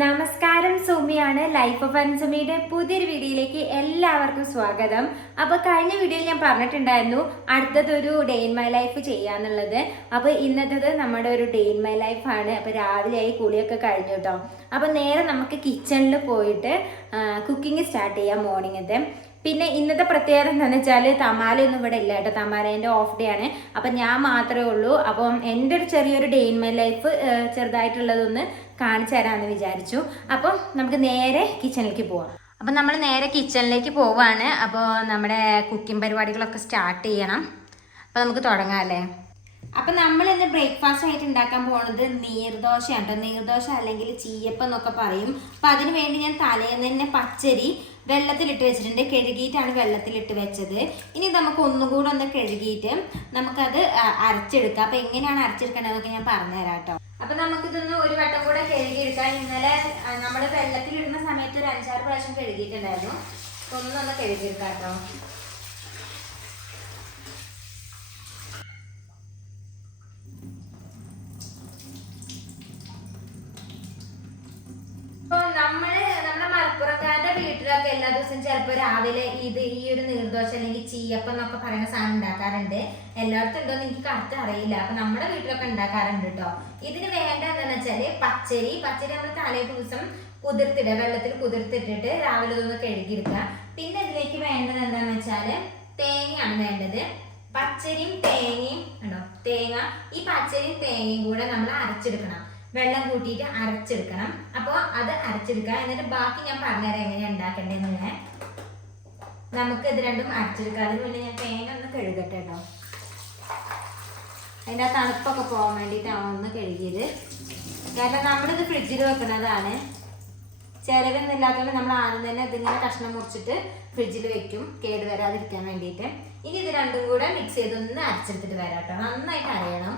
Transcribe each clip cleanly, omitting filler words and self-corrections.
നമസ്കാരം, സുമിയാണ്. Life of അൻസുമിയുടെ പുതിയൊരു വീഡിയോയിലേക്ക് എല്ലാവർക്കും സ്വാഗതം. അപ്പോൾ കഴിഞ്ഞ വീഡിയോയിൽ ഞാൻ പറഞ്ഞിട്ടുണ്ടായിരുന്നു അടുത്തതൊരു ഡേ ഇൻ മൈ ലൈഫ് ചെയ്യാന്നുള്ളത്. അപ്പോൾ ഇന്നത്തേത് നമ്മുടെ ഒരു ഡേ ഇൻ മൈ ലൈഫാണ്. അപ്പോൾ രാവിലെയായി കുളിയൊക്കെ കഴിഞ്ഞു കേട്ടോ. അപ്പോൾ നേരെ നമുക്ക് കിച്ചണിൽ പോയിട്ട് കുക്കിംഗ് സ്റ്റാർട്ട് ചെയ്യാം മോർണിംഗത്തെ. പിന്നെ ഇന്നത്തെ പ്രത്യേകത എന്താണെന്ന് വെച്ചാൽ തമാലയൊന്നും ഇവിടെ ഇല്ല കേട്ടോ. തമാലേൻ്റെ ഓഫ് ഡേ ആണ്. അപ്പം ഞാൻ മാത്രമേ ഉള്ളൂ. അപ്പം എൻ്റെ ഒരു ചെറിയൊരു ഡേ ഇൻ മൈ ലൈഫ് ചെറുതായിട്ടുള്ളതൊന്ന് കാണിച്ചു തരാമെന്ന് വിചാരിച്ചു. അപ്പം നമുക്ക് നേരെ കിച്ചണിലേക്ക് പോവാം. അപ്പം നമ്മൾ നേരെ കിച്ചണിലേക്ക് പോവാണ്. അപ്പോൾ നമ്മുടെ കുക്കിംഗ് പരിപാടികളൊക്കെ സ്റ്റാർട്ട് ചെയ്യണം. അപ്പോൾ നമുക്ക് തുടങ്ങാം അല്ലേ. അപ്പം നമ്മൾ ഇന്ന് ബ്രേക്ക്ഫാസ്റ്റ് ആയിട്ട് ഉണ്ടാക്കാൻ പോകുന്നത് നീർദോശയാണ് കേട്ടോ. നീർദോശ അല്ലെങ്കിൽ ചീയപ്പം എന്നൊക്കെ പറയും. അപ്പം അതിന് വേണ്ടി ഞാൻ തലേന്ന് തന്നെ പച്ചരി വെള്ളത്തിലിട്ട് വെച്ചിട്ടുണ്ട്. കഴുകിയിട്ടാണ് വെള്ളത്തിലിട്ട് വെച്ചത്. ഇനി നമുക്ക് ഒന്നും കൂടെ ഒന്ന് കഴുകിയിട്ട് നമുക്കത് അരച്ചെടുക്കാം. അപ്പം എങ്ങനെയാണ് അരച്ചെടുക്കേണ്ടതെന്നൊക്കെ ഞാൻ പറഞ്ഞുതരാം കേട്ടോ. അപ്പം നമുക്കിതൊന്ന് ഒരു വട്ടം കൂടെ കഴുകിയെടുക്കാം. ഇന്നലെ നമ്മൾ വെള്ളത്തിലിടുന്ന സമയത്ത് ഒരു 5-6 പ്രാവശ്യം കഴുകിയിട്ടുണ്ടായിരുന്നു. ഒന്നൊന്ന് കഴുകിയെടുക്കാം കേട്ടോ. നമ്മുടെ മലപ്പുറക്കാരുടെ വീട്ടിലൊക്കെ എല്ലാ ദിവസവും ചിലപ്പോൾ രാവിലെ ഈ ഒരു നീർദോശ അല്ലെങ്കിൽ ചീയപ്പം എന്നൊക്കെ പറയുന്ന സാധനം ഉണ്ടാക്കാറുണ്ട്. എല്ലായിടത്തും ഉണ്ടോന്ന് എനിക്ക് കറക്റ്റ് അറിയില്ല. അപ്പൊ നമ്മുടെ വീട്ടിലൊക്കെ ഉണ്ടാക്കാറുണ്ട് കേട്ടോ. ഇതിന് വേണ്ട എന്താണെന്ന് വെച്ചാല് പച്ചരി നമ്മൾ തലേ ദിവസം കുതിർത്തിടുക, വെള്ളത്തിൽ കുതിർത്തിട്ടിട്ട് രാവിലെ ഒന്ന് കഴുകിയെടുക്കുക. പിന്നെ ഇതിലേക്ക് വേണ്ടത് എന്താണെന്ന് വെച്ചാല് തേങ്ങയാണ് വേണ്ടത്. പച്ചരിയും തേങ്ങയും ഉണ്ടോ, തേങ്ങ, ഈ പച്ചരിയും തേങ്ങയും കൂടെ നമ്മൾ അരച്ചെടുക്കണം. വെള്ളം കൂട്ടിയിട്ട് അരച്ചെടുക്കണം. അപ്പോൾ അത് അരച്ചെടുക്കുക. എന്നിട്ട് ബാക്കി ഞാൻ പറഞ്ഞുതരാം എങ്ങനെയാണ് ഉണ്ടാക്കേണ്ടതെന്നുള്ളത്. നമുക്ക് ഇത് രണ്ടും അരച്ചെടുക്കാം. അതിന് മുന്നേ ഞാൻ തേങ്ങ ഒന്ന് കഴുകട്ടെ കേട്ടോ. അതിൻ്റെ ആ തണുപ്പൊക്കെ പോകാൻ വേണ്ടിയിട്ടാണ് ഒന്ന് കഴുകിയത്. കാരണം നമ്മളിത് ഫ്രിഡ്ജിൽ വെക്കുന്നതാണ്. ചിലവൊന്നും ഇല്ലാത്തതുകൊണ്ട് നമ്മൾ ആദ്യം തന്നെ ഇതിങ്ങനെ കഷ്ണം മുറിച്ചിട്ട് ഫ്രിഡ്ജിൽ വെക്കും, കേട് വരാതിരിക്കാൻ വേണ്ടിയിട്ട്. ഇനി ഇത് രണ്ടും കൂടെ മിക്സ് ചെയ്തൊന്ന് അരച്ചെടുത്തിട്ട് വരാം കേട്ടോ. നന്നായിട്ട് അരയണം.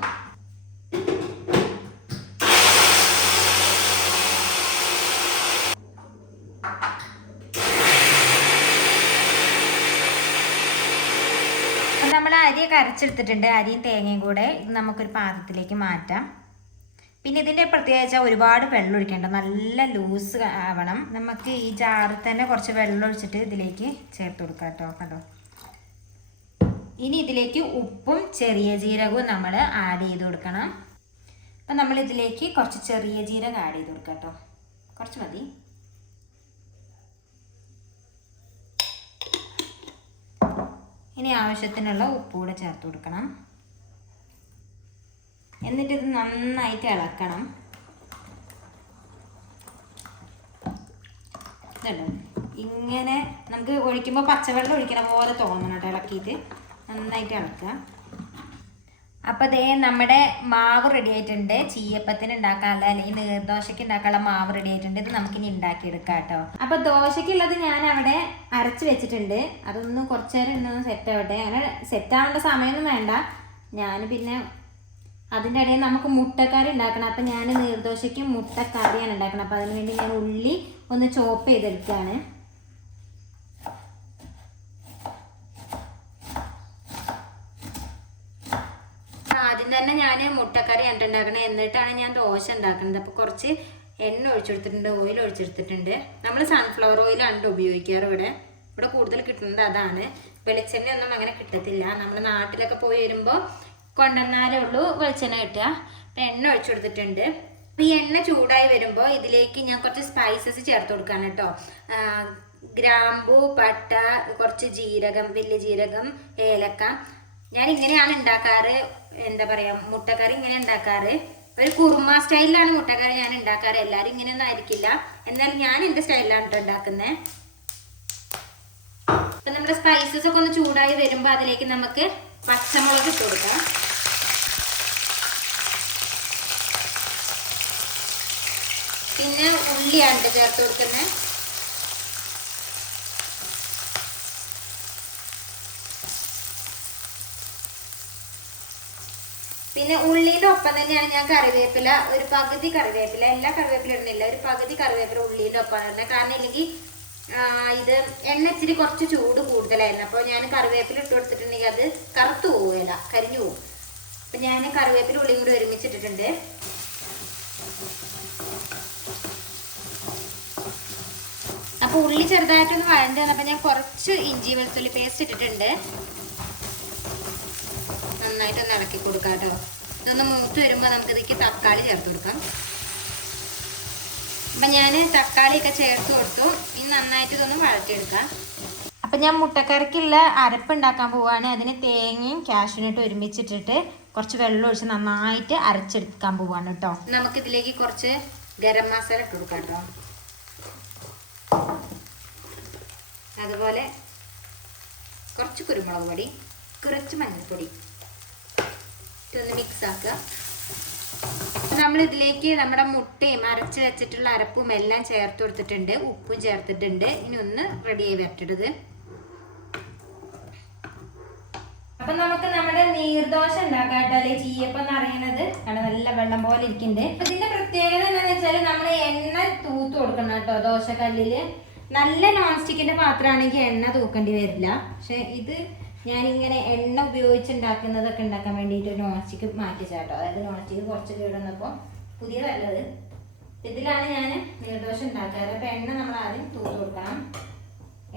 നമ്മൾ അരിയൊക്കെ അരച്ചെടുത്തിട്ടുണ്ട്. അരിയും തേങ്ങയും കൂടെ ഇത് നമുക്കൊരു പാത്രത്തിലേക്ക് മാറ്റാം. പിന്നെ ഇതിൻ്റെ പ്രത്യേകിച്ച് ഒരുപാട് വെള്ളം ഒഴിക്കേണ്ട, നല്ല ലൂസ് ആവണം. നമുക്ക് ഈ ജാറിൽ തന്നെ കുറച്ച് വെള്ളം ഒഴിച്ചിട്ട് ഇതിലേക്ക് ചേർത്ത് കൊടുക്കാം കേട്ടോ. കണ്ടോ, ഇനി ഇതിലേക്ക് ഉപ്പും ചെറിയ ജീരകവും നമ്മൾ ആഡ് ചെയ്ത് കൊടുക്കണം. അപ്പം നമ്മൾ ഇതിലേക്ക് കുറച്ച് ചെറിയ ജീരകം ആഡ് ചെയ്ത് കൊടുക്കാം കേട്ടോ. കുറച്ച് മതി. ഇനി ആവശ്യത്തിനുള്ള ഉപ്പ് കൂടെ ചേർത്ത് കൊടുക്കണം. എന്നിട്ട് ഇത് നന്നായിട്ട് ഇളക്കണം. ഇതുണ്ടോ, ഇങ്ങനെ നമുക്ക് ഒഴിക്കുമ്പോൾ പച്ചവെള്ളം ഒഴിക്കണ പോലെ തോന്നണം കേട്ടോ. ഇളക്കിയിട്ട് നന്നായിട്ട് ഇളക്കുക. അപ്പോൾ ദേ നമ്മുടെ മാവ് റെഡി ആയിട്ടുണ്ട്. ചീയപ്പത്തിന് ഉണ്ടാക്കാനുള്ള അല്ലെങ്കിൽ നീർദോശയ്ക്ക് ഉണ്ടാക്കാനുള്ള മാവ് റെഡി ആയിട്ടുണ്ട്. ഇത് നമുക്കിനി ഉണ്ടാക്കിയെടുക്കാം കേട്ടോ. അപ്പോൾ ദോശയ്ക്കുള്ളത് ഞാൻ അവിടെ അരച്ച് വെച്ചിട്ടുണ്ട്. അതൊന്ന് കുറച്ച് നേരം ഇന്നൊന്ന് സെറ്റ് ആവട്ടെ. അങ്ങനെ സെറ്റ് ആവേണ്ട സമയമൊന്നും വേണ്ട. ഞാൻ പിന്നെ അതിൻ്റെ ഇടയിൽ നമുക്ക് മുട്ടക്കറി ഉണ്ടാക്കണം. അപ്പം ഞാൻ നീർദോശയ്ക്ക് മുട്ടക്കറിയാണ് ഉണ്ടാക്കണം. അപ്പോൾ അതിന് വേണ്ടി ഞാൻ ഉള്ളി ഒന്ന് ചോപ്പ് ചെയ്തെടുക്കുകയാണ്. ആദ്യം തന്നെ ഞാൻ മുട്ടക്കറി ഉണ്ടാക്കണം, എന്നിട്ടാണ് ഞാൻ ദോശ ഉണ്ടാക്കുന്നത്. അപ്പോൾ കുറച്ച് എണ്ണ ഒഴിച്ചെടുത്തിട്ടുണ്ട്, ഓയിൽ ഒഴിച്ചെടുത്തിട്ടുണ്ട്. നമ്മൾ സൺഫ്ലവർ ഓയിലാണ് ഉപയോഗിക്കാറ്. ഇവിടെ കൂടുതൽ കിട്ടുന്നത് അതാണ്. വെളിച്ചെണ്ണ ഒന്നും അങ്ങനെ കിട്ടത്തില്ല. നമ്മൾ നാട്ടിലൊക്കെ പോയി വരുമ്പോൾ കൊണ്ടുവന്നാലേ ഉള്ളൂ വെളിച്ചെണ്ണ കിട്ടുക. അപ്പം എണ്ണ ഒഴിച്ചെടുത്തിട്ടുണ്ട്. ഈ എണ്ണ ചൂടായി വരുമ്പോൾ ഇതിലേക്ക് ഞാൻ കുറച്ച് സ്പൈസസ് ചേർത്ത് കൊടുക്കുകയാണ് കേട്ടോ. ഗ്രാമ്പൂ, പട്ട, കുറച്ച് ജീരകം, വലിയ ജീരകം, ഏലക്ക. ഞാൻ ഇങ്ങനെയാണ് ഉണ്ടാക്കാറ്. എന്താ പറയുക, മുട്ടക്കറി ഇങ്ങനെ ഉണ്ടാക്കാറ്. ഒരു കുറുമ സ്റ്റൈലിലാണ് മുട്ടക്കറി ഞാൻ ഉണ്ടാക്കാറ്. എല്ലാവരും ഇങ്ങനെയൊന്നും ആയിരിക്കില്ല. എന്നാൽ ഞാൻ എൻ്റെ സ്റ്റൈലിലാണ് കേട്ടോ ഉണ്ടാക്കുന്നത്. അപ്പം നമ്മുടെ സ്പൈസസ് ഒക്കെ ഒന്ന് ചൂടായി വരുമ്പോൾ അതിലേക്ക് നമുക്ക് പച്ചമുളക് ഇട്ട് കൊടുക്കാം. പിന്നെ ഉള്ളിയാണ് ചേർത്ത് കൊടുക്കുന്നത്. പിന്നെ ഉള്ളിയുടെ ഒപ്പം തന്നെയാണ് ഞാൻ കറിവേപ്പില, ഒരു പകുതി കറിവേപ്പില, എല്ലാ കറിവേപ്പില ഇടുന്നില്ല, ഒരു പകുതി കറിവേപ്പില ഉള്ളിയുടെ ഒപ്പം തന്നെ. കാരണം ഇല്ലെങ്കിൽ ഇത് എണ്ണ ഇച്ചിരി കുറച്ച് ചൂട് കൂടുതലായിരുന്നു. അപ്പോൾ ഞാൻ കറിവേപ്പില ഇട്ട് കൊടുത്തിട്ടുണ്ടെങ്കിൽ അത് കറുത്തു പോവുകയില്ല, കരിഞ്ഞു പോകും. അപ്പം ഞാൻ കറിവേപ്പില ഉള്ളിയും കൂടി ഒരുമിച്ചിട്ടിട്ടുണ്ട്. അപ്പോൾ ഉള്ളി ചെറുതായിട്ടൊന്ന് വഴണ്ട് വന്നപ്പോൾ ഞാൻ കുറച്ച് ഇഞ്ചി വെളുത്തുള്ളി പേസ്റ്റ് ഇട്ടിട്ടുണ്ട്. നന്നായിട്ടൊന്ന് ഇളക്കി കൊടുക്കാം കേട്ടോ. ഇതൊന്ന് മൂത്ത് വരുമ്പോൾ നമുക്കിതിലേക്ക് തക്കാളി ചേർത്ത് കൊടുക്കാം. അപ്പം ഞാൻ തക്കാളിയൊക്കെ ചേർത്ത് കൊടുത്തു. ഇനി നന്നായിട്ട് ഇതൊന്ന് വഴറ്റിയെടുക്കാം. അപ്പം ഞാൻ മുട്ടക്കറിക്കുള്ള അരപ്പ് ഉണ്ടാക്കാൻ പോവുകയാണ്. അതിന് തേങ്ങയും കാഷ്യൂനട്ട് ഒരുമിച്ചിട്ടിട്ട് കുറച്ച് വെള്ളം ഒഴിച്ച് നന്നായിട്ട് അരച്ചെടുക്കാൻ പോവുകയാണ് കേട്ടോ. നമുക്കിതിലേക്ക് കുറച്ച് ഗരം മസാല ഇട്ട് കൊടുക്കാം കേട്ടോ. അതുപോലെ കുറച്ച് കുരുമുളക് പൊടി, കുറച്ച് മഞ്ഞൾപ്പൊടി ഇതൊന്ന് മിക്സ് ആക്കുക. നമ്മളിതിലേക്ക് നമ്മുടെ മുട്ടയും അരച്ച് വെച്ചിട്ടുള്ള അരപ്പും എല്ലാം ചേർത്ത് കൊടുത്തിട്ടുണ്ട്. ഉപ്പും ചേർത്തിട്ടുണ്ട്. ഇനി ഒന്ന് റെഡിയായി വരട്ടിടുന്നത്. അപ്പൊ നമുക്ക് നമ്മുടെ നീർദോശ ഉണ്ടാക്കാം കേട്ടോ. അല്ലെങ്കിൽ ചീയപ്പം എന്ന് പറയുന്നത് കാരണം നല്ല വെള്ളം പോലെ ഇരിക്കുന്നുണ്ട്. ഇതിന്റെ പ്രത്യേകത എന്താണെന്ന് വെച്ചാൽ നമ്മൾ എണ്ണ തൂത്ത് കൊടുക്കണം കേട്ടോ. ദോശക്കല്ലില് നല്ല നോൺ സ്റ്റിക്കിന്റെ പാത്രമാണെങ്കിൽ എണ്ണ തൂക്കേണ്ടി വരില്ല. പക്ഷെ ഇത് ഞാനിങ്ങനെ എണ്ണ ഉപയോഗിച്ചുണ്ടാക്കുന്നതൊക്കെ ഉണ്ടാക്കാൻ വേണ്ടിയിട്ട് നോൺ സ്റ്റിക്ക് മാറ്റിച്ച കേട്ടോ. അതായത് നോൺ സ്റ്റിക്ക് കുറച്ച് കേടുന്നപ്പോൾ പുതിയതല്ലത്. ഇതിലാണ് ഞാൻ നീർദോശ ഉണ്ടാക്കാറ്. അപ്പം എണ്ണ നമ്മൾ ആദ്യം തൂത്ത് കൊടുക്കണം.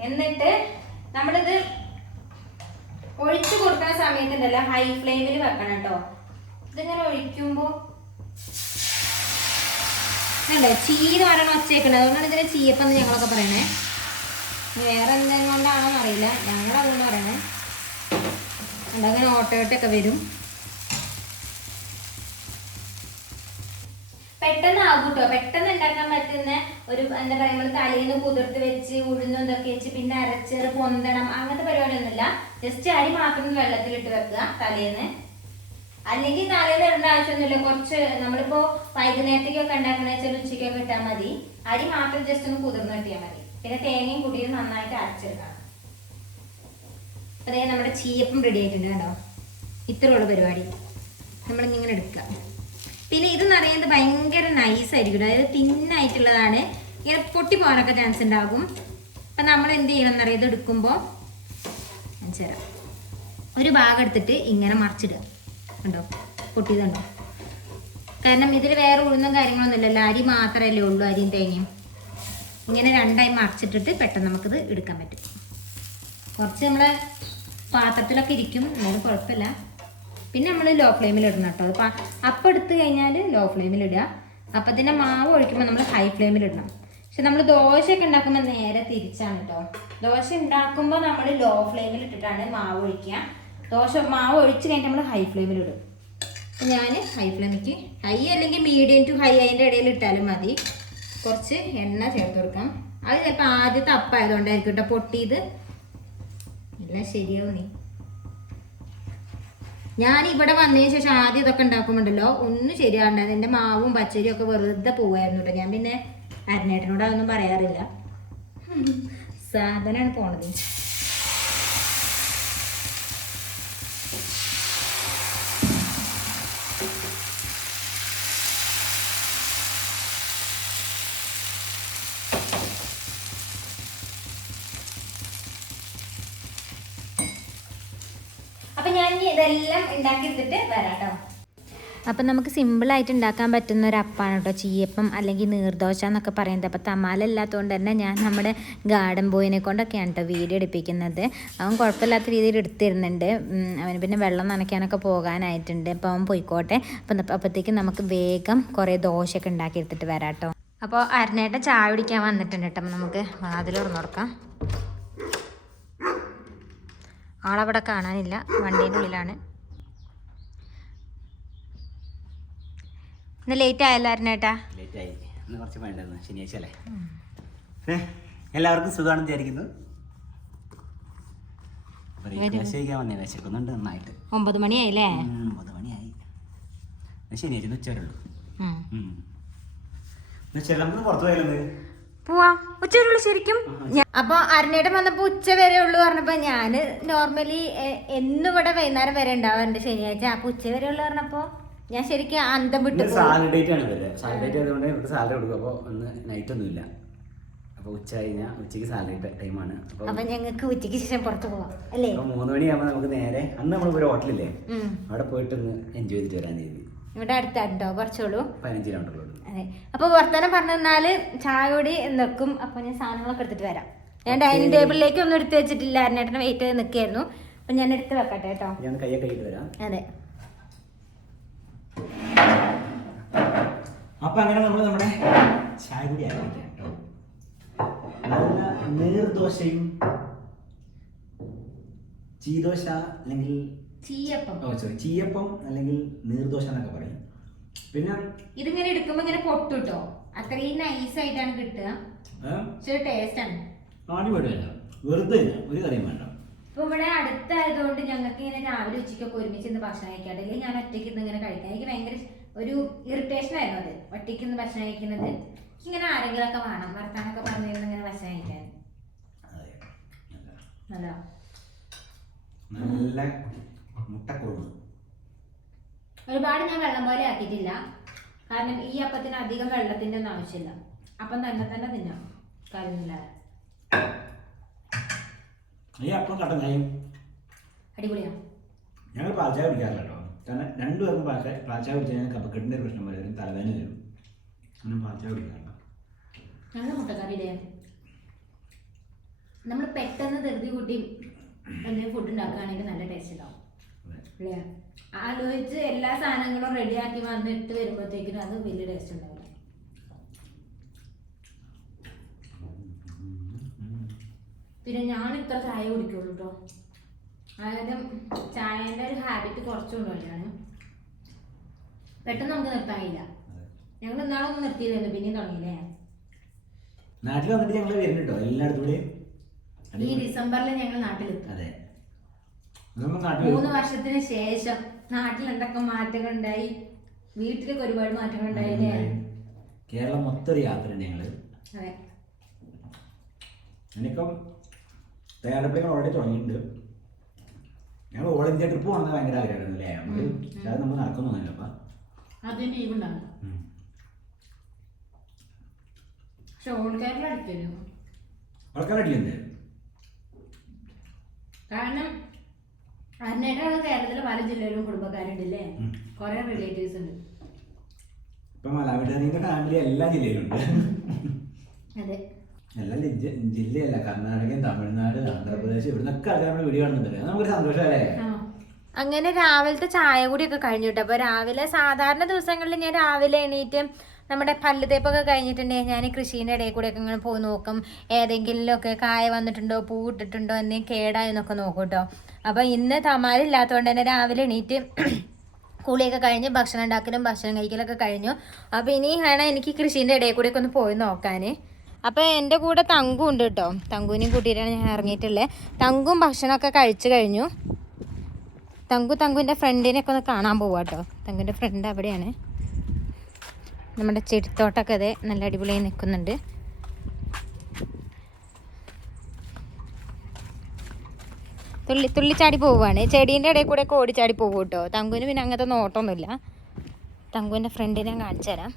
എന്നിട്ട് നമ്മളിത് ഒഴിച്ചു കൊടുക്കുന്ന സമയത്തുണ്ടല്ലോ ഹൈ ഫ്ലെയിമിൽ വെക്കണം കേട്ടോ. ഇതിങ്ങനെ ഒഴിക്കുമ്പോൾ അല്ലേ ചീന്ന് പറയണ ഒച്ചയൊക്കെയുണ്ട്. അതുകൊണ്ടാണ് ഇതിനെ ചീയപ്പം ഞങ്ങളൊക്കെ പറയണേ. വേറെ എന്തെങ്കിലും കൊണ്ടാണോ അറിയില്ല, ഞങ്ങളതുകൊണ്ട് പറയണേ. അങ്ങനെ ഓട്ടോട്ടൊക്കെ വരും. പെട്ടെന്ന് ആകും കേട്ടോ. പെട്ടെന്ന് ഉണ്ടാക്കാൻ പറ്റുന്ന ഒരു എന്താ പറയുക, നമ്മൾ തലേന്ന് കുതിർത്ത് വെച്ച് ഉഴുന്നും ഇതൊക്കെ വെച്ച് പിന്നെ അരച്ച് പൊന്തണം അങ്ങനത്തെ പരിപാടിയൊന്നുമില്ല. ജസ്റ്റ് അരി മാത്രം വെള്ളത്തിലിട്ട് വെക്കുക തലേന്ന്. അല്ലെങ്കിൽ തലേന്ന് ഇടേണ്ട ആവശ്യമൊന്നുമില്ല. കുറച്ച് നമ്മളിപ്പോ വൈകുന്നേരത്തേക്കൊക്കെ ഉണ്ടാക്കുന്ന വെച്ചാൽ ഉച്ചയ്ക്കൊക്കെ ഇട്ടാൽ മതി. അരി മാത്രം ജസ്റ്റ് ഒന്ന് കുതിർന്ന് കിട്ടിയാൽ മതി. പിന്നെ തേങ്ങയും കൂട്ടിയിട്ട് നന്നായിട്ട് അരച്ചെടുക്കണം. അതേ നമ്മുടെ ചീയപ്പം റെഡി ആയിട്ടുണ്ട് കേട്ടോ. ഇത്രയുള്ള പരിപാടി നമ്മളിങ്ങനെ എടുക്കുക. പിന്നെ ഇത് നിറയുന്നത് ഭയങ്കര നൈസായിരിക്കും. അതായത് തിന്നായിട്ടുള്ളതാണ്. ഇങ്ങനെ പൊട്ടി പോകാനൊക്കെ ചാൻസ് ഉണ്ടാകും. അപ്പം നമ്മൾ എന്ത് ചെയ്യണം എന്നറിയാം, ഇത് എടുക്കുമ്പോൾ മനസ്സിലാം ഒരു ഭാഗം എടുത്തിട്ട് ഇങ്ങനെ മറിച്ചിടുക. ഉണ്ടോ പൊട്ടിയതുണ്ടോ? കാരണം ഇതിൽ വേറെ ഉഴുന്നും കാര്യങ്ങളൊന്നും ഇല്ലല്ലോ. അരി മാത്രമല്ലേ ഉള്ളൂ, അരിയും തേങ്ങയും. ഇങ്ങനെ രണ്ടായി മറിച്ചിട്ടിട്ട് പെട്ടെന്ന് നമുക്കിത് എടുക്കാൻ പറ്റും. കുറച്ച് നമ്മളെ പാത്രത്തിലൊക്കെ ഇരിക്കും, എന്നാലും കുഴപ്പമില്ല. പിന്നെ നമ്മൾ ലോ ഫ്ലെയിമിൽ ഇടണം കേട്ടോ. അപ്പം എടുത്ത് കഴിഞ്ഞാൽ ലോ ഫ്ലെയിമിൽ ഇടുക. അപ്പത്തിൻ്റെ മാവ് ഒഴിക്കുമ്പോൾ നമ്മൾ ഹൈ ഫ്ലെയിമിൽ ഇടണം. പക്ഷെ നമ്മൾ ദോശയൊക്കെ ഉണ്ടാക്കുമ്പോൾ നേരെ തിരിച്ചാണ് കേട്ടോ. ദോശ ഉണ്ടാക്കുമ്പോൾ നമ്മൾ ലോ ഫ്ലെയിമിൽ ഇട്ടിട്ടാണ് മാവ് ഒഴിക്കുക. മാവ് ഒഴിച്ച് കഴിഞ്ഞിട്ട് നമ്മൾ ഹൈ ഫ്ലെയിമിൽ ഇടും. ഞാൻ ഹൈ ഫ്ലെയിമിക്ക്, ഹൈ അല്ലെങ്കിൽ മീഡിയം ടു ഹൈ അതിൻ്റെ ഇടയിൽ ഇട്ടാലും മതി. കുറച്ച് എണ്ണ ചേർത്ത് കൊടുക്കാം. അത് ചിലപ്പോൾ ആദ്യത്തെ അപ്പായതുകൊണ്ടായിരിക്കും കേട്ടോ പൊട്ടിയത്. എല്ലാം ശരിയാവും. ഞാൻ ഇവിടെ വന്നതിന് ശേഷം ആദ്യം ഇതൊക്കെ ഉണ്ടാക്കുമ്പോണ്ടല്ലോ ഒന്നും ശരിയാവുണ്ടായത്. എൻ്റെ മാവും പച്ചരിയും ഒക്കെ വെറുതെ പോവായിരുന്നു കേട്ടോ. ഞാൻ പിന്നെ അരുണേട്ടനോട് അതൊന്നും പറയാറില്ല. സാധനമാണ് പോണത്. അപ്പം ഞാൻ ഇതെല്ലാം ഉണ്ടാക്കിയെടുത്തിട്ട് വരാം കേട്ടോ. അപ്പം നമുക്ക് സിമ്പിളായിട്ട് ഉണ്ടാക്കാൻ പറ്റുന്ന ഒരു അപ്പാണ് കേട്ടോ ചീയപ്പം അല്ലെങ്കിൽ നീർദോശ എന്നൊക്കെ പറയുന്നത്. അപ്പോൾ തമാലല്ലാത്തതുകൊണ്ട് തന്നെ ഞാൻ നമ്മുടെ ഗാർഡൻ ബോയിനെ കൊണ്ടൊക്കെയാണ് കേട്ടോ വീഡിയോ എടുപ്പിക്കുന്നത്. അവൻ കുഴപ്പമില്ലാത്ത രീതിയിൽ എടുത്തിരുന്നുണ്ട്. അവന് പിന്നെ വെള്ളം നനയ്ക്കാനൊക്കെ പോകാനായിട്ടുണ്ട്. അപ്പോൾ അവൻ പോയിക്കോട്ടെ. അപ്പോഴത്തേക്കും നമുക്ക് വേഗം കുറേ ദോശയൊക്കെ ഉണ്ടാക്കിയെടുത്തിട്ട് വരാം കേട്ടോ. അപ്പോൾ അരുണേട്ടൻ ചായ കുടിക്കാൻ വന്നിട്ടുണ്ട് കേട്ടോ. നമുക്ക് വാതിൽ തുറന്നു കൊടുക്കാം. ആളവിടെ കാണാനില്ല, വണ്ടീൻ്റെ ഉള്ളിലാണ്. ഇന്ന് ലേറ്റ് ആയല്ലോ അരുണേട്ടാ? ലേറ്റായി, ഇന്ന് കുറച്ച് വേണ്ടായിരുന്നു, ശനിയാഴ്ച അല്ലേ. എല്ലാവർക്കും സുഖമാണെന്ന് വിചാരിക്കുന്നു. വന്നേ വിശക്കുന്നുണ്ട് നന്നായിട്ട്. 9 മണിയായില്ലേ? 9 മണിയായി. ശനിയാഴ്ച ഉച്ചവരെ ഉള്ളൂ. നമുക്ക് പുറത്തു പോയാലോ? പോവാ, ഉച്ചവരെയുള്ളൂ ശരിക്കും. അപ്പൊ അരുണേട്ടൻ വന്നപ്പോ ഉച്ച വരെ ഉള്ളു പറഞ്ഞപ്പോ ഞാന് നോർമലി എന്നും ഇവിടെ വൈകുന്നേരം വരെ ഉണ്ടാവാറുണ്ട് ശനിയാഴ്ച. അപ്പൊ ഉച്ച വരെ ഉള്ളു പറഞ്ഞപ്പോ ഞാൻ ശരിക്കും അന്തം വിട്ടു. സാലറി ഡേറ്റ് ആണ് സാലറി ആയതുകൊണ്ട് നമുക്ക് സാലറി കൊടുക്കും. അപ്പോൾ ഒന്ന് നൈറ്റ് ഒന്നും ഇല്ല. അപ്പോൾ ഉച്ച കഴിഞ്ഞാൽ ഉച്ചയ്ക്ക് സാലറി ടൈമാണ്. അപ്പൊ ഞങ്ങൾക്ക് ഉച്ചയ്ക്ക് ശേഷം പുറത്ത് പോവാം അല്ലേ? 3 മണിയാകുമ്പോൾ നമുക്ക് നേരെ അന്ന് നമ്മൾ ഒരു ഹോട്ടലില്ലേ അവിടെ പോയിട്ട് ഒന്ന് എൻജോയ് ചെയ്തിട്ട് വരാൻ ചെയ്തു. ഇവിടെ അടുത്തുണ്ടോ? കുറച്ചുള്ളൂ, 15 കിലോമീറ്റർ ഉള്ളൂ. അതെ. അപ്പോൾ വർത്തമാനം പറഞ്ഞു തന്നാൽ ചായ കൂടി നിൽക്കും. അപ്പോൾ ഞാൻ സാധനങ്ങളൊക്കെ എടുത്തിട്ട് വരാം. ഞാൻ ഡൈനിങ് ടേബിളിലേക്ക് ഒന്നും എടുത്ത് വെച്ചിട്ടില്ല, അരനേട്ടനെ വെയിറ്റ് ചെയ്ത് നിൽക്കുകയായിരുന്നു. അപ്പം ഞാൻ എടുത്ത് വെക്കട്ടെ കേട്ടോ. ഞാൻ കൈയൊക്കെ കഴിയിട്ട് വരാം. അതെ. അപ്പം അങ്ങനെ നമ്മൾ നമ്മുടെ ചായ കൂടി ആരംഭിക്കാം കേട്ടോ. നല്ല നീർദോശയും ചീദോശ അല്ലെങ്കിൽ ചീയപ്പം അല്ലെങ്കിൽ നീർദോശ എന്നൊക്കെ പറയും. പിന്നെ ഇതിങ്ങനെ എടുക്കുമ്പോൾ ഇങ്ങനെ പൊട്ടു കേട്ടോ, അത്രയും നൈസായിട്ടാണ് കിട്ടുക. ടേസ്റ്റ് ആണ്, അടിപൊളിയല്ല, വെറുതെ ഒരു കറിയും വേണ്ട. ഇപ്പൊ ഇവിടെ അടുത്തായതുകൊണ്ട് ഞങ്ങൾക്ക് ഇങ്ങനെ രാവിലെ ഉച്ചയ്ക്കൊക്കെ ഒരുമിച്ച് ഇന്ന് ഭക്ഷണം കഴിക്കാം. അല്ലെങ്കിൽ ഞാൻ ഒറ്റയ്ക്ക് ഇന്ന് ഇങ്ങനെ കഴിക്കാം. എനിക്ക് ഭയങ്കര ഒരു ഇറിറ്റേഷൻ ആയിരുന്നു അത്, ഒറ്റയ്ക്ക് ഇന്ന് ഭക്ഷണം കഴിക്കുന്നത്. ഇങ്ങനെ ആരെങ്കിലൊക്കെ വേണം വർത്താനൊക്കെ പറഞ്ഞിരുന്ന് ഇങ്ങനെ ഭക്ഷണം കഴിക്കാൻ. നല്ല മുട്ടക്കുറുമ. ഒരുപാട് ഞാൻ വെള്ളം പോലെ ആക്കിയിട്ടില്ല, കാരണം ഈ അപ്പത്തിന് അധികം വെള്ളത്തിന്റെ ഒന്നും ആവശ്യമില്ല. അപ്പം തന്നെ തിന്നാം, കാര്യമില്ലാതെ. ഈ അപ്പം കട്ടൻ ചായയും അടിപൊളിയാണ്. ഞങ്ങൾ പാൽച്ചായ കുടിക്കാറില്ല കേട്ടോ, കാരണം രണ്ടുപേർക്കും പാൽച്ചായ കുടിച്ചാൽ ഞങ്ങൾക്ക് കഫക്കെട്ടിൻ്റെ ഒരു പ്രശ്നം വരും, തലവേദന വരും. അങ്ങനെ പാൽച്ചായ കുടിക്കാറില്ല. ഞങ്ങൾ മുട്ടക്കറിയില്ലേ, നമ്മൾ പെട്ടെന്ന് ധൃതി കൂട്ടി എന്തെങ്കിലും ഫുഡ് ഉണ്ടാക്കുകയാണെങ്കിൽ നല്ല ടേസ്റ്റ് ഉണ്ടാവും അല്ലേ? ആലോചിച്ച് എല്ലാ സാധനങ്ങളും റെഡിയാക്കി വന്നിട്ട് വരുമ്പോഴത്തേക്കിനും അത് വലിയ ടേസ്റ്റ് ഉണ്ടാവില്ല. പിന്നെ ഞാൻ ഇത്ര ചായ കുടിക്കുള്ളൂ കേട്ടോ, അതായത് ചായൻ്റെ ഒരു ഹാബിറ്റ് കുറച്ചുകൊണ്ടുള്ള ഞാൻ പെട്ടെന്ന് നമുക്ക് നിർത്താൻ കഴിയില്ല. ഞങ്ങൾ ഇന്നാളൊന്നും നിർത്തിയതല്ലോ, പിന്നെയും തുടങ്ങിയില്ലേ. നാട്ടിൽ വന്നിട്ട് ഞങ്ങൾ വരുന്നുണ്ടോ എല്ലായിടത്തും. ഈ ഡിസംബറിൽ ഞങ്ങൾ നാട്ടിലെത്തും. അതെ, 3 വർഷത്തിന് ശേഷം നാട്ടിൽ എന്തൊക്കെ മാറ്റങ്ങൾ ഉണ്ടായി, വീട്ടിലൊക്കെ ഒരുപാട് മാറ്റങ്ങൾ ഉണ്ടായില്ലേ. കേരളം മൊത്തം ഒരു യാത്ര ഉണ്ട് ഞങ്ങള്. അതെ, എനിക്കും തയ്യാറെടുപ്പുകൾ ഓൾറെഡി തുടങ്ങിയിട്ടുണ്ട്. ഞങ്ങൾ ഓൾ ഇന്ത്യ ട്രിപ്പ് പോകുന്നത് ഭയങ്കര ആഗ്രഹമായിരുന്നു അല്ലേ നമ്മള്, പക്ഷെ അത് നമ്മൾ നടക്കുന്നൊന്നുമില്ല. അപ്പം അതിന് ലീവ് ഉണ്ടാകും. പക്ഷെ ഓൾക്കാരുടെ അടുത്തല്ലോ ആൾക്കാരടിയുണ്ട്, കാരണം അന്നേരം കേരളത്തിലെ പല ജില്ലയിലും കുടുംബക്കാരുണ്ടല്ലേ, കുറെ റിലേറ്റീവ്സ് ഉണ്ട്. ഇപ്പൊ മലയാളിയുടെ ഫാമിലി എല്ലാ ജില്ലയിലുണ്ട്. അതെ, എല്ലാ ജില്ലയല്ല, കർണാടക, തമിഴ്നാട്, ആന്ധ്രാപ്രദേശ്, ഇവിടുന്നൊക്കെ ആൾക്കാർ വീഡിയോ കാണുന്നുണ്ടല്ലേ, നമുക്കൊരു സന്തോഷമല്ലേ. അങ്ങനെ രാവിലത്തെ ചായ കൂടിയൊക്കെ കഴിഞ്ഞു കേട്ടോ. അപ്പോൾ രാവിലെ സാധാരണ ദിവസങ്ങളിൽ ഞാൻ രാവിലെ എണീറ്റ് നമ്മുടെ പല്ല് തേപ്പൊക്കെ കഴിഞ്ഞിട്ടുണ്ടെങ്കിൽ ഞാൻ കൃഷീൻ്റെ ഇടയിൽ കൂടെയൊക്കെ ഇങ്ങനെ പോയി നോക്കും, ഏതെങ്കിലുമൊക്കെ കായ വന്നിട്ടുണ്ടോ, പൂ ഇട്ടിട്ടുണ്ടോ, എന്തെങ്കിലും കേടായോ എന്നൊക്കെ നോക്കും കേട്ടോ. അപ്പോൾ ഇന്ന് തമാലില്ലാത്തതുകൊണ്ട് തന്നെ രാവിലെ എണീറ്റ് കുളിയൊക്കെ കഴിഞ്ഞ് ഭക്ഷണം ഉണ്ടാക്കലും ഭക്ഷണം കഴിക്കലൊക്കെ കഴിഞ്ഞു. അപ്പോൾ ഇനി വേണം എനിക്ക് കൃഷീൻ്റെ ഇടയിൽ കൂടെയൊക്കെ ഒന്ന് പോയി നോക്കാൻ. അപ്പോൾ എൻ്റെ കൂടെ തങ്കു ഉണ്ട് കേട്ടോ, തങ്കുവിനെയും കൂട്ടിയിട്ടാണ് ഞാൻ ഇറങ്ങിയിട്ടുള്ളത്. തങ്കും ഭക്ഷണമൊക്കെ കഴിച്ചു കഴിഞ്ഞു. തങ്കുവിൻ്റെ ഫ്രണ്ടിനെയൊക്കെ ഒന്ന് കാണാൻ പോവാം കേട്ടോ. തങ്കുവിൻ്റെ ഫ്രണ്ട് അവിടെയാണ്. നമ്മുടെ ചെടിത്തോട്ടമൊക്കെ അതെ നല്ല അടിപൊളിയായി നിൽക്കുന്നുണ്ട്. തുള്ളിച്ചാടി പോവുകയാണ്, ചെടീൻ്റെ ഇടയിൽ കൂടെ ഒക്കെ ഓടിച്ചാടി പോകും കേട്ടോ. തങ്കുവിന് പിന്നെ അങ്ങനത്തെ നോട്ടമൊന്നുമില്ല. തങ്കുവിൻ്റെ ഫ്രണ്ടിനെ ഞാൻ കാണിച്ചു തരാം.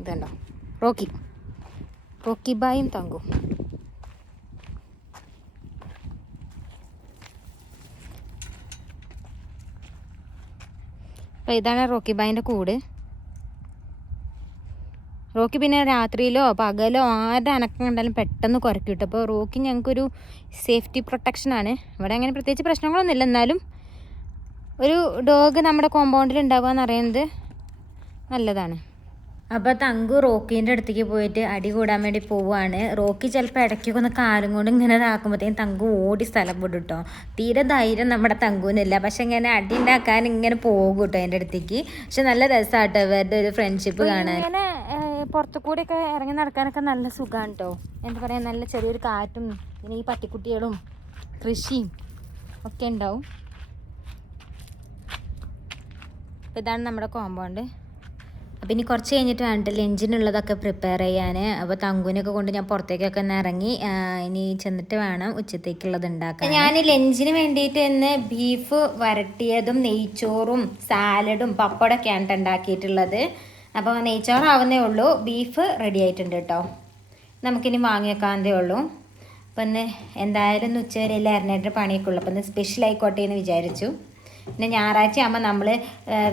ഇതുണ്ടോ, റോക്കി ബായും തങ്കും. അപ്പോൾ ഇതാണ് റോക്കി ബായിൻ്റെ കൂട്. റോക്കി പിന്നെ രാത്രിയിലോ പകലോ ആരുടെ അനക്കം കണ്ടാലും പെട്ടെന്ന് കുരക്കും കിട്ടും. അപ്പോൾ റോക്കി ഞങ്ങൾക്കൊരു സേഫ്റ്റി പ്രൊട്ടക്ഷനാണ്. ഇവിടെ അങ്ങനെ പ്രത്യേകിച്ച് പ്രശ്നങ്ങളൊന്നുമില്ല, എന്നാലും ഒരു ഡോഗ് നമ്മുടെ കോമ്പൗണ്ടിൽ ഉണ്ടാവുക എന്ന് പറയുന്നത് നല്ലതാണ്. അപ്പോൾ തങ്കു റോക്കീൻ്റെ അടുത്തേക്ക് പോയിട്ട് അടി കൂടാൻ വേണ്ടി പോവുകയാണ്. റോക്കി ചിലപ്പോൾ ഇടയ്ക്കൊക്കെ ഒന്ന് കാലും കൊണ്ട് ഇങ്ങനെ ഇതാക്കുമ്പോഴത്തേക്കും തങ്കു ഓടി സ്ഥലം വിടും കേട്ടോ. തീരെ ധൈര്യം നമ്മുടെ തങ്കുവിനില്ല, പക്ഷെ ഇങ്ങനെ അടി ഉണ്ടാക്കാൻ ഇങ്ങനെ പോകും കേട്ടോ എൻ്റെ അടുത്തേക്ക്. പക്ഷെ നല്ല രസമാട്ടോ ഇവരുടെ ഒരു ഫ്രണ്ട്ഷിപ്പ് കാണാൻ. ഇങ്ങനെ പുറത്തു കൂടെയൊക്കെ ഇറങ്ങി നടക്കാനൊക്കെ നല്ല സുഖമാണ് കേട്ടോ. എന്താ പറയുക, നല്ല ചെറിയൊരു കാറ്റും പിന്നെ ഈ പട്ടിക്കുട്ടികളും കൃഷിയും ഒക്കെ ഉണ്ടാവും. അപ്പോൾ ഇതാണ് നമ്മുടെ കോമ്പൗണ്ട്. അപ്പം ഇനി കുറച്ച് കഴിഞ്ഞിട്ട് വേണ്ട ലഞ്ചിനുള്ളതൊക്കെ പ്രിപ്പയർ ചെയ്യാൻ. അപ്പോൾ തങ്കുവിനൊക്കെ കൊണ്ട് ഞാൻ പുറത്തേക്കൊക്കെ ഒന്ന് ഇറങ്ങി ഇനി ചെന്നിട്ട് വേണം ഉച്ചത്തേക്കുള്ളത് ഉണ്ടാക്കാൻ. ഞാൻ ലഞ്ചിന് വേണ്ടിയിട്ട് ഇന്ന് ബീഫ് വരട്ടിയതും നെയ്ച്ചോറും സാലഡും പപ്പടമൊക്കെയാണ് ഉണ്ടാക്കിയിട്ടുള്ളത്. അപ്പോൾ നെയ്ച്ചോറാവുന്നേ ഉള്ളൂ, ബീഫ് റെഡി ആയിട്ടുണ്ട് കേട്ടോ. നമുക്കിനി വാങ്ങി വെക്കാവുന്നതേ ഉള്ളൂ. അപ്പം ഇന്ന് എന്തായാലും ഇന്ന് ഉച്ചവരെ എല്ലാം ഇറങ്ങിയിട്ട് പണിയൊക്കെ ഉള്ളൂ. അപ്പം ഇന്ന് സ്പെഷ്യൽ ആയിക്കോട്ടെ എന്ന് വിചാരിച്ചു. പിന്നെ ഞായറാഴ്ച ആകുമ്പോൾ നമ്മൾ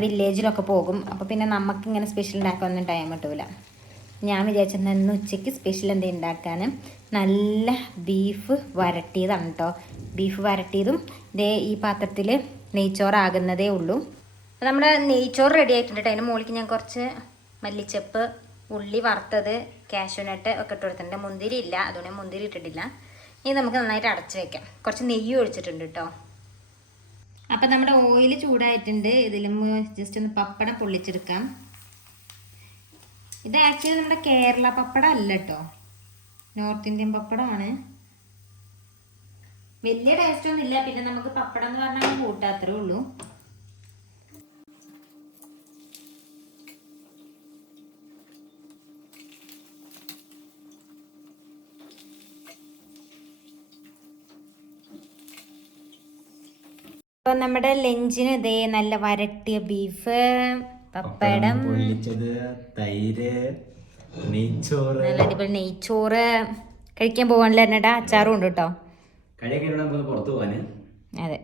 വില്ലേജിലൊക്കെ പോകും. അപ്പോൾ പിന്നെ നമുക്കിങ്ങനെ സ്പെഷ്യൽ ഉണ്ടാക്കാനൊന്നും ടൈം കിട്ടൂല. ഞാൻ വിചാരിച്ചത് ഇന്ന് ഉച്ചയ്ക്ക് സ്പെഷ്യൽ എന്തെങ്കിലും ഉണ്ടാക്കാനും നല്ല ബീഫ് വരട്ടിയതാണ് കേട്ടോ. ബീഫ് വരട്ടിയതും ഇതേ ഈ പാത്രത്തിൽ നെയ്ച്ചോറാകുന്നതേ ഉള്ളൂ. അപ്പോൾ നമ്മുടെ നെയ്ച്ചോറ് റെഡി ആയിട്ടുണ്ട് കേട്ടോ. അതിന് മുകളിലേക്ക് ഞാൻ കുറച്ച് മല്ലിച്ചപ്പ്, ഉള്ളി വറുത്തത്, കാഷ്യൂനട്ട് ഒക്കെ ഇട്ട് കൊടുത്തിട്ടുണ്ട്. മുന്തിരി ഇല്ല, അതുകൊണ്ട് ഞാൻ മുന്തിരി ഇട്ടിട്ടില്ല. ഇനി നമുക്ക് നന്നായിട്ട് അടച്ച് വെക്കാം. കുറച്ച് നെയ്യ് ഒഴിച്ചിട്ടുണ്ട് കേട്ടോ. അപ്പം നമ്മുടെ ഓയിൽ ചൂടായിട്ടുണ്ട്. ഇതിലും ജസ്റ്റ് ഒന്ന് പപ്പടം പൊള്ളിച്ചെടുക്കാം. ഇത് ആക്ച്വലി നമ്മുടെ കേരള പപ്പടം അല്ല കേട്ടോ, നോർത്ത് ഇന്ത്യൻ പപ്പടമാണ്. വലിയ ടേസ്റ്റ് ഒന്നും ഇല്ല. പിന്നെ നമുക്ക് പപ്പടം എന്ന് പറഞ്ഞാൽ കൂട്ടാത്രേ ഉള്ളൂ. അപ്പോൾ നമ്മുടെ ലഞ്ചിന് ഇതേ നല്ല വരട്ടിയ ബീഫ്, പപ്പടം, പൊള്ളിച്ചത്, തൈര്, നെയ്ച്ചോറ്, നല്ല അടിപൊളി നെയ്ച്ചോറ് കഴിക്കാൻ പോകാനുള്ള എന്നടാ അച്ചാറും ഉണ്ട് കേട്ടോ. കഴിയൊക്കെ നമുക്ക് പുറത്ത് പോകാന്. അതെ,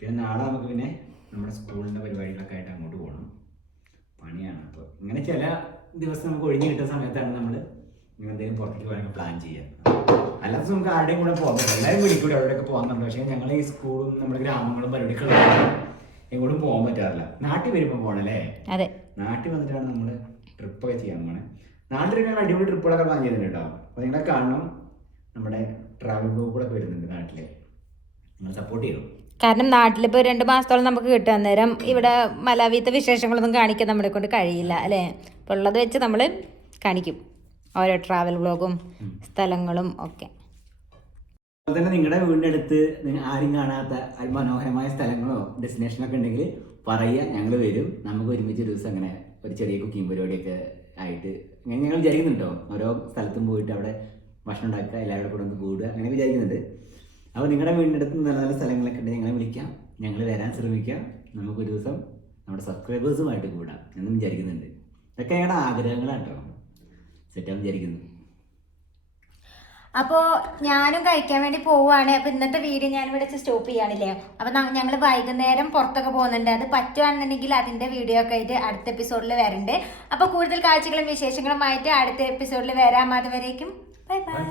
പിന്നെ നാളെ നമുക്ക് പിന്നെ നമ്മുടെ സ്കൂളിൻ്റെ പരിപാടികളൊക്കെ ആയിട്ട് അങ്ങോട്ട് പോകണം. പണിയാണ്. അപ്പോൾ ഇങ്ങനെ ചില ദിവസം നമുക്ക് ഒഴിഞ്ഞു കിട്ടുന്ന സമയത്താണ് നമ്മൾ എന്തെങ്കിലും പുറത്തേക്ക് പോകാനൊക്കെ പ്ലാൻ ചെയ്യുക. അല്ലാത്ത നമുക്ക് ആരുടെയും കൂടെ പോകാൻ പറ്റില്ല. എല്ലാവരും വിളിക്കൂടെ അവിടെയൊക്കെ പോകാന്നുണ്ട്. പക്ഷേ ഞങ്ങൾ ഈ സ്കൂളും നമ്മുടെ ഗ്രാമങ്ങളും പരിപാടികളും എങ്ങോട്ടും പോകാൻ പറ്റാറില്ല. നാട്ടിൽ വരുമ്പോൾ പോകണല്ലേ. അതെ, നാട്ടിൽ വന്നിട്ടാണ് നമ്മൾ ട്രിപ്പൊക്കെ ചെയ്യാൻ പോണേ. നാട്ടിൽ ഞങ്ങൾ അടിപൊളി ട്രിപ്പുകളൊക്കെ പ്ലാൻ ചെയ്തിട്ടുണ്ട് കേട്ടോ. അപ്പോൾ നിങ്ങളെ കാണണം. നമ്മുടെ ട്രാവൽ ബ്ലോഗുകളൊക്കെ വരുന്നുണ്ട് നാട്ടിൽ. നിങ്ങൾ സപ്പോർട്ട് ചെയ്യണം. കാരണം നാട്ടിലിപ്പോൾ 2 മാസത്തോളം നമുക്ക് കിട്ടും. അന്നേരം ഇവിടെ മലാവിത്തെ വിശേഷങ്ങളൊന്നും കാണിക്കാൻ നമ്മളെ കൊണ്ട് കഴിയില്ല അല്ലേ. അപ്പോൾ ഉള്ളത് വെച്ച് നമ്മൾ കാണിക്കും ഓരോ ട്രാവൽ വ്ളോഗും സ്ഥലങ്ങളും ഒക്കെ. അതുപോലെ തന്നെ നിങ്ങളുടെ വീടിൻ്റെ അടുത്ത് ആരും കാണാത്ത മനോഹരമായ സ്ഥലങ്ങളോ ഡെസ്റ്റിനേഷനൊക്കെ ഉണ്ടെങ്കിൽ പറയുക, ഞങ്ങൾ വരും. നമുക്ക് ഒരുമിച്ച് ഒരു ദിവസം അങ്ങനെ ഒരു ചെറിയ കുക്കിംഗ് പരിപാടിയൊക്കെ ആയിട്ട് അങ്ങനെ ഞങ്ങൾ വിചാരിക്കുന്നുണ്ടോ. ഓരോ സ്ഥലത്തും പോയിട്ട് അവിടെ ഭക്ഷണം ഉണ്ടാക്കുക, എല്ലാവരുടെ കൂടെ ഒന്ന് കൂടുക, അങ്ങനെ വിചാരിക്കുന്നുണ്ട്. അപ്പോൾ നിങ്ങളുടെ വീടിൻ്റെ അടുത്ത് നല്ല നല്ല സ്ഥലങ്ങളൊക്കെ ഉണ്ടെങ്കിൽ ഞങ്ങളെ വിളിക്കാം, ഞങ്ങൾ വരാൻ ശ്രമിക്കാം. നമുക്കൊരു ദിവസം നമ്മുടെ സബ്സ്ക്രൈബേഴ്സുമായിട്ട് കൂടാം എന്നും വിചാരിക്കുന്നുണ്ട്. ഇതൊക്കെ ഞങ്ങളുടെ ആഗ്രഹങ്ങളാണ് കേട്ടോ. സെറ്റാൻ വിചാരിക്കുന്നു. അപ്പോൾ ഞാനും കഴിക്കാൻ വേണ്ടി പോവുകയാണ്. അപ്പോൾ ഇന്നത്തെ വീഡിയോ ഞാനിവിടെ സ്റ്റോപ്പ് ചെയ്യാണില്ലേ. അപ്പോൾ ഞങ്ങൾ വൈകുന്നേരം പുറത്തൊക്കെ പോകുന്നുണ്ട്. അത് പറ്റുകയാണെന്നുണ്ടെങ്കിൽ അതിൻ്റെ വീഡിയോ ഒക്കെ ആയിട്ട് അടുത്ത എപ്പിസോഡിൽ വരണ്ട്. അപ്പോൾ കൂടുതൽ കാഴ്ചകളും വിശേഷങ്ങളുമായിട്ട് അടുത്ത എപ്പിസോഡിൽ വരാം. അതുവരേക്കും ബൈ ബൈ.